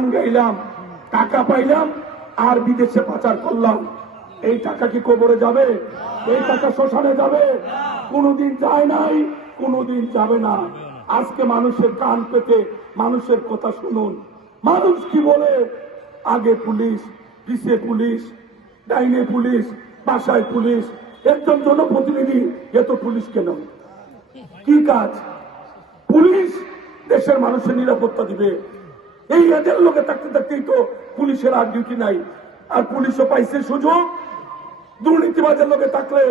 গান গাইলাম, টাকা পাইলাম, আর বিদেশে পাচার করলাম। এই টাকা কি কবরে যাবে? এই টাকা শ্মশানে যাবে? কোনোদিন যায় নাই, কোনোদিন যাবে না। আজকে মানুষের কান পেতে মানুষের কথা শুনুন। মানুষ কি বলে? আগে পুলিশ, পিছে পুলিশ, ডাইনে পুলিশ, বাসায় পুলিশ, একজন জনপ্রতিনিধি, এত পুলিশ কেন? কি কাজ? পুলিশ দেশের মানুষের নিরাপত্তা দিবে। এই এদের লোকে থাকতে থাকতেই তো পুলিশের আর ডিউটি নাই। আর পুলিশও পাইছে সুযোগ। দুর্নীতিবাজের লোকে থাকলে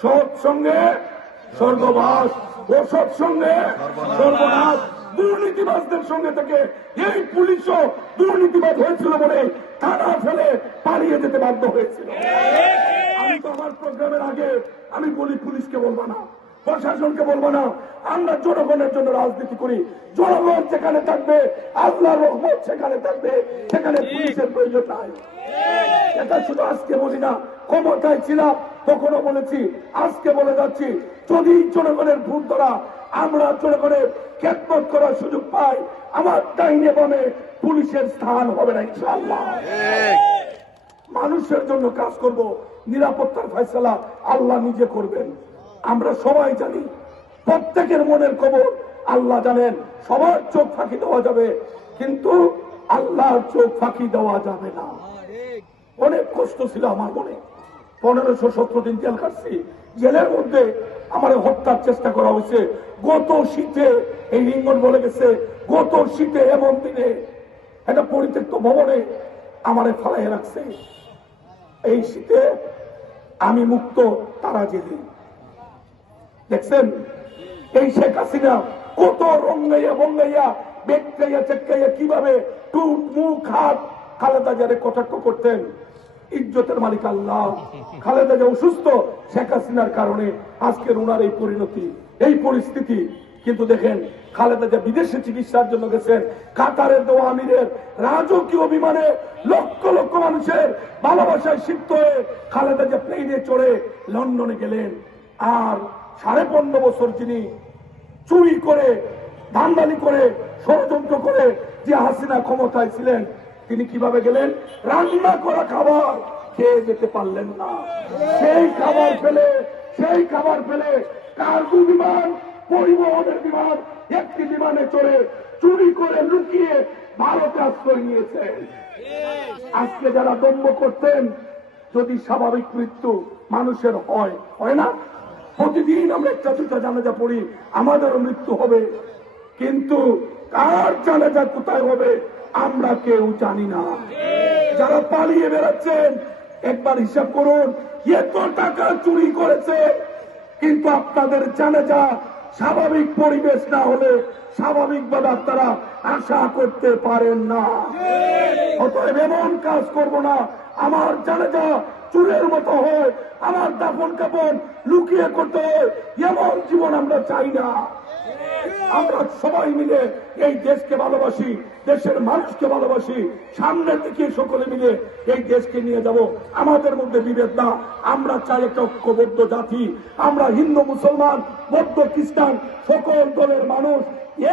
সৎ সঙ্গে স্বর্গবাস, অসৎ সঙ্গে সর্বনাশ। দুর্নীতিবাজদের সঙ্গে থেকে এই পুলিশও দুর্নীতিবাজ হয়েছিল বলে থানা ফেলে পালিয়ে যেতে বাধ্য হয়েছিল। আমি তো আমার প্রোগ্রামের আগে আমি বলি, পুলিশকে বলবো না, প্রশাসনকে বলবো না, আমরা জনগণের জন্য রাজনীতি করি। জনগণ যেখানে থাকবে, আল্লাহর রহমত সেখানে থাকবে, সেখানে পুলিশের প্রয়োজন নাই। এটা শুধু আজকে বলি না, ক্ষমতায় ছিলাম তখনও বলেছি, আজকে বলে যাচ্ছি, যদি জনগণের ভোট দ্বারা আমরা জনগণের খেদমত করার সুযোগ পাই, আমার ডাইনে বামে পুলিশের স্থান হবে না ইনশাআল্লাহ। মানুষের জন্য কাজ করব, নিরাপত্তার ফয়সালা আল্লাহ নিজে করবেন। আমরা সবাই জানি, প্রত্যেকের মনের খবর আল্লাহ জানেন। সবার চোখ ফাঁকি দেওয়া যাবে, কিন্তু আল্লাহর চোখ ফাঁকি দেওয়া যাবে না। অনেক কষ্ট ছিল আমার মনে। 1517 দিন জেল কাটছি। জেলের মধ্যে আমার হত্যার চেষ্টা করা হয়েছে। গত শীতে, এই রিঙ্গন বলে গেছে, গত শীতে এমন দিনে একটা পরিত্যক্ত ভবনে আমারে ফালাইয়া রাখছে। এই শীতে আমি মুক্ত, তারা জেলে। দেখছেন এই শেখ হাসিনা কত রঙ্গাইয়া বঙ্গাইয়া বেটকাইয়া চেটকাইয়া কিভাবে টুট মুখ হাত খালেদা জিয়ারে কটাক্ষ করতেন। ইজ্জতের মালিক আল্লাহ। খালেদা জিয়া অসুস্থ, শেখ হাসিনার কারণে আজকের ওনার এই পরিণতি, এই পরিস্থিতি। কিন্তু দেখেন, খালেদা জিয়া বিদেশে চিকিৎসার জন্য গেছেন। কাতারের দোয়া আমিরের রাজকীয় বিমানে লক্ষ লক্ষ মানুষের ভালোবাসায় সিক্ত হয়ে খালেদা জিয়া প্লেনে চড়ে লন্ডনে গেলেন। আর 15.5 বছর যিনি চুরি করে, ধান্দালি করে, ষড়যন্ত্র করে যে হাসিনা ক্ষমতায় ছিলেন, তিনি কিভাবে গেলেন? রান্না করা খাবার খেয়ে যেতে পারলেন না। সেই খাবার ফেলে কার্গো বিমান, পরিবহনের বিমান, একটি বিমানে চড়ে চুরি করে লুকিয়ে ভারতে আশ্রয় নিয়েছে। আজকে যারা দম্ভ করতেন, যদি স্বাভাবিক মৃত্যু মানুষের হয় না, প্রতিদিন আমরা একটা দুটা জানাজা পড়ি, আমাদেরও মৃত্যু হবে, কিন্তু কার জানাজা কোথায় হবে আমরা কেউ জানি না। যারা পালিয়ে বেড়াচ্ছেন, একবার হিসাব করুন, এত টাকা চুরি করেছে, কিন্তু আপনাদের জানাজা স্বাভাবিক পরিবেশ না হলে স্বাভাবিকভাবে আপনারা আশা করতে পারেন না। অতএব এমন কাজ করব না আমার জানাজা চুরের মতো হয়, আমার দাফন কাফন লুকিয়ে করতে হয়, এমন জীবন আমরা চাই না। আমরা সবাই মিলে এই দেশকে ভালোবাসি, দেশের মানুষকে ভালোবাসি, সামনের দিকে সকলে মিলে এই দেশকে নিয়ে যাব। আমাদের মধ্যে বিভেদ না। আমরা চাই একটা ঐক্যবদ্ধ জাতি। আমরা হিন্দু, মুসলমান, বৌদ্ধ, খ্রিস্টান সকল দলের মানুষ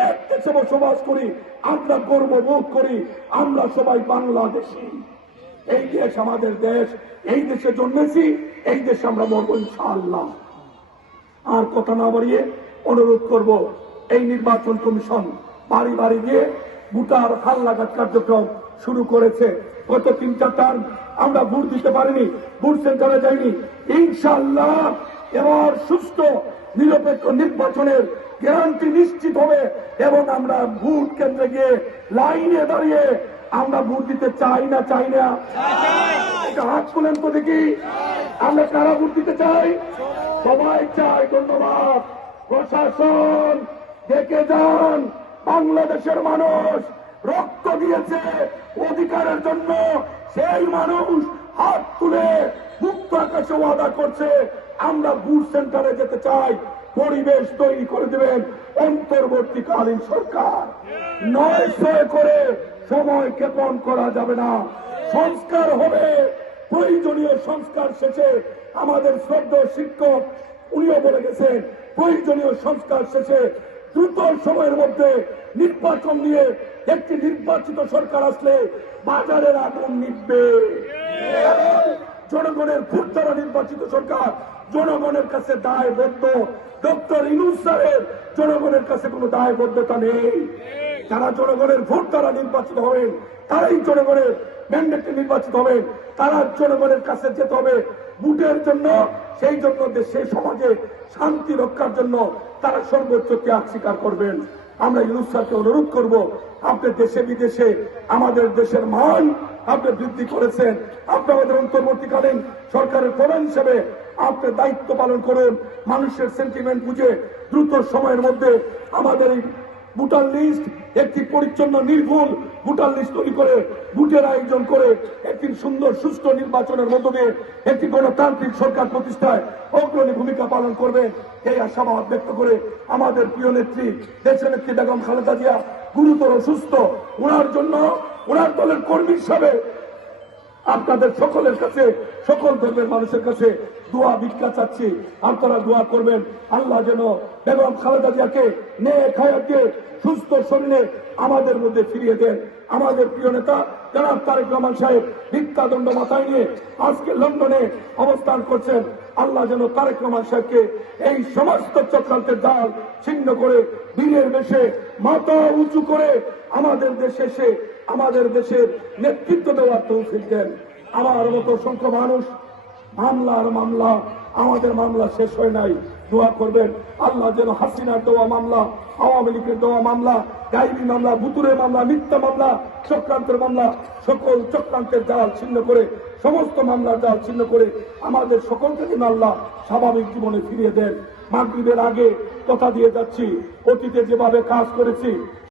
এক দেশে বসবাস করি। আমরা গর্ববোধ করি, আমরা সবাই বাংলাদেশী। এই দেশ আমাদের দেশ, এই দেশে জন্মেছি, এই দেশে আমরা মরবো ইনশাআল্লাহ। আর কথা না বাড়িয়ে অনুরোধ করব, এই নির্বাচন কমিশন বাড়ি বাড়ি গিয়ে ভোটার হালনাগাদ কার্যক্রম শুরু করেছে। গত 3-4 টার্ম আমরা ভোট দিতে পারিনি, ভোট সেন্টারে যাইনি। ইনশাআল্লাহ এবার সুষ্ঠু নিরপেক্ষ নির্বাচনের গ্যারান্টি নিশ্চিত হবে এবং আমরা ভোট কেন্দ্রে গিয়ে লাইনে দাঁড়িয়ে আমরা ভোট দিতে চাই না হাত তুলেন তো দেখি, আমরা কারা ভোট দিতে চাই? সবাই চাই। ধন্যবাদ। প্রশাসন দেখে যান, বাংলাদেশের মানুষ রক্ত দিয়েছে অধিকারের জন্য। সেই মানুষ হাত তুলে মুক্ত আকাশে ওয়াদা করছে, আমরা ভোট সেন্টারে যেতে চাই। পরিবেশ তৈরি করে দেবেন অন্তর্বর্তীকালীন সরকার। নয় করে সময় ক্ষেপণ করা যাবে না। সংস্কার হবে, প্রয়োজনীয় সংস্কার শেষে আমাদের শ্রদ্ধেয় শিক্ষক উনিও বলে গেছেন, প্রয়োজনীয় সংস্কার শেষে দ্রুত সময়ের মধ্যে নির্বাচন দিয়ে একটি নির্বাচিত সরকার আসলে বাজারের আগুন নিভবে। জনগণের ভোট দ্বারা নির্বাচিত সরকার জনগণের কাছে দায়বদ্ধ। ডক্টর ইউনূস স্যারের জনগণের কাছে কোনো দায়বদ্ধতা নেই। যারা জনগণের ভোট দ্বারা নির্বাচিত হবেন তারাই জনগণের ম্যান্ডেটে নির্বাচিত হবেন, তারা জনগণের কাছে যেতে হবে ভোটের জন্য। সেই জন্য দেশে সমাজে শান্তি রক্ষার জন্য তারা সর্বোচ্চ ত্যাগ স্বীকার করবেন। আমরা ইউনূস স্যারকে অনুরোধ করব, আপনি দেশে বিদেশে আমাদের দেশের মান আপনি বৃদ্ধি করেছেন। আপনি আমাদের অন্তর্বর্তীকালীন সরকারের প্রধান হিসেবে আপনি দায়িত্ব পালন করুন। মানুষের সেন্টিমেন্ট বুঝে দ্রুত সময়ের মধ্যে আমাদের এই ভোটার লিস্ট একটি পরিচ্ছন্ন নির্ভুল ভোটার লিস্ট তৈরি করে ভোটের আয়োজন করে একটি সুন্দর সুষ্ঠু নির্বাচনের মধ্য দিয়ে একটি গণতান্ত্রিক সরকার প্রতিষ্ঠায় অগ্রণী ভূমিকা পালন করবেন এই আশাবাদ ব্যক্ত করে আমাদের প্রিয় নেত্রী দেশের নেত্রী বেগম খালেদা জিয়া গুরুতর অসুস্থ। ওনার জন্য ওনার দলের কর্মী হিসাবে আপনাদের সকলের কাছে, সকল ধর্মের মানুষের কাছে দোয়া ভিক্ষা চাচ্ছি। আপনারা দোয়া করবেন আল্লাহ যেন বেগম খালেদা জিয়াকে নেক হায়াত দিয়ে সুস্থ শরীরে আমাদের মধ্যে ফিরিয়ে দেন। আমাদের প্রিয় নেতা জনাব তারেক রহমান সাহেব মৃত্যুদণ্ড মাথায় নিয়ে আজকে লন্ডনে অবস্থান করছেন। আল্লাহ যেন তারেক রহমান সাহেবকে এই সমস্ত চক্রান্তের জাল ছিন্ন করে বীরের বেশে মাথা উঁচু করে আমাদের দেশে এসে আমাদের দেশের নেতৃত্ব দেওয়ার তৌফিক দেন। আমার মতো অসংখ্য মানুষ মামলার মামলা, আমাদের মামলা শেষ হয় নাই। দোয়া করবেন আল্লাহ যেন হাসিনার দেওয়া মামলা, আওয়ামী লীগের দেওয়া মামলা, গাইবি মামলা, বুতুরের মামলা, মিথ্যা মামলা, চক্রান্তের মামলা, সকল চক্রান্তের জাল ছিন্ন করে, সমস্ত মামলার জাল ছিন্ন করে আমাদের সকলকে যেন আল্লাহ স্বাভাবিক জীবনে ফিরিয়ে দেন। মাগরিবের আগে কথা দিয়ে যাচ্ছি, অতীতে যেভাবে কাজ করেছি